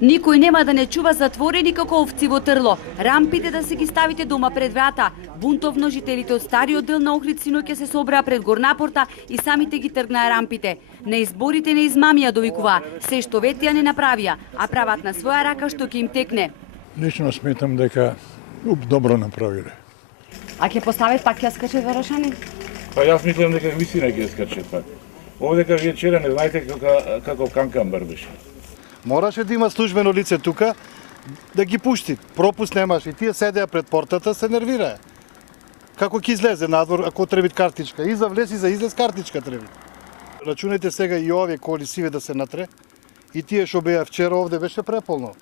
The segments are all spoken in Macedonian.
Никој нема да не чува затворени како овци во трло. Рампите да се ги ставите дома пред врата. Бунтовно жителите од стариот дел на Охрид синоќа се собраа пред горнапорта и самите ги тргнаа рампите. На изборите не измамија, довикуваа. Се што ветија не направија, а прават на своја рака што ќе им текне. Лично сметам дека добро направиле. А ќе постават пак ќе скачат во Рашани? Па јас мислам дека вистина ќе скачат пак. Овдека вечера не знаете како канкамбар беше. Мораше да има службено лице тука да ги пушти. Пропуст немаш и тие седеа пред портата, се нервираа. Како ќе излезе надвор ако треба картичка? И за влез и за излез картичка треба. Рачунете сега и овие коли сиве да се натре. И тие што беа вчера овде беше преполно.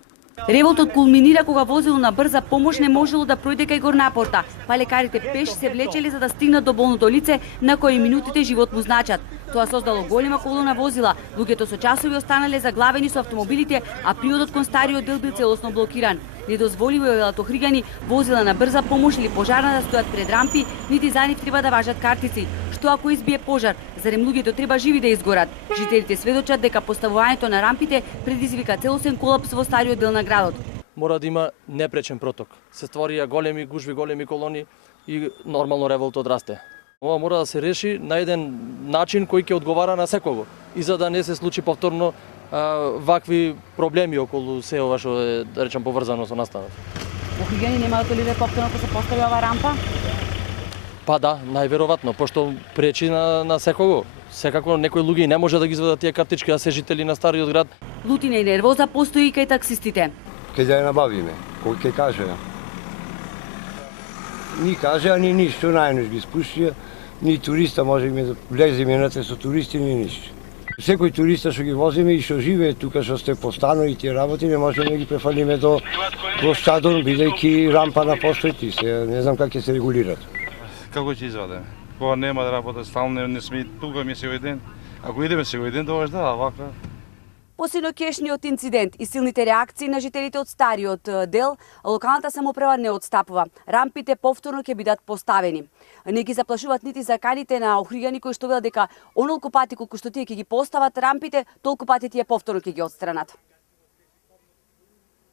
Револтот кулминира кога возило на брза помош не можело да пројде кај горнапорта, па лекарите пеш се влечели за да стигнат до болното лице на кои минутите живот му значат. Тоа создало голема колона возила, луѓето со часови останале заглавени со автомобилите, а приодот кон стариот дел бил целосно блокиран. Недозволиво е велат Охриѓани возила на брза помош или пожарна да стојат пред рампи, нити за нив треба да важат картици. Што ако избие пожар, зарем луѓето треба живи да изгорат? Жителите сведочат дека поставувањето на рампите предизвика целосен колапс во стариот дел на градот. Мора да има непречен проток. Се створија големи гужви, големи колони и нормално револтот расте. Ова мора да се реши на еден начин кој ќе одговара на секого и за да не се случи повторно вакви проблеми околу се ова што е, да речам, поврзано со настанот. Охриѓани немаат ли повторно кога се постави ова рампа? Па да, најверојатно, пошто пречи на секого. Секако некои луѓе не може да ги извадат тие картички, а се жители на стариот град. Лутина и нервоза постои и кај таксистите. Ке да ја набавиме, кој ќе кажеа. Ни кажеа, ни ништо, најнош ги спуштија, ни туриста можеме да влеземе натре со туристи, ни ништо. Секој туриста што ги возиме и што живее тука, што сте по станови и тие работи, не можеме да ги префалиме до стадон, бидејќи рампа на постојти се, не знам как ќе се регулират. Како ќе извадиме? Кога нема да работа стално, не сме тука ми секој ден. Ако идеме секој ден, тогаш да, вака. По синокешниот инцидент и силните реакции на жителите од стариот дел, локалната самоуправа не отстапува. Рампите повторно ќе бидат поставени. Не ги заплашуваат нити заканите на Охриѓани кои што велат дека онолку пати колку што тие ќе ги постават рампите, толку пати тие повторно ќе ги отстранат.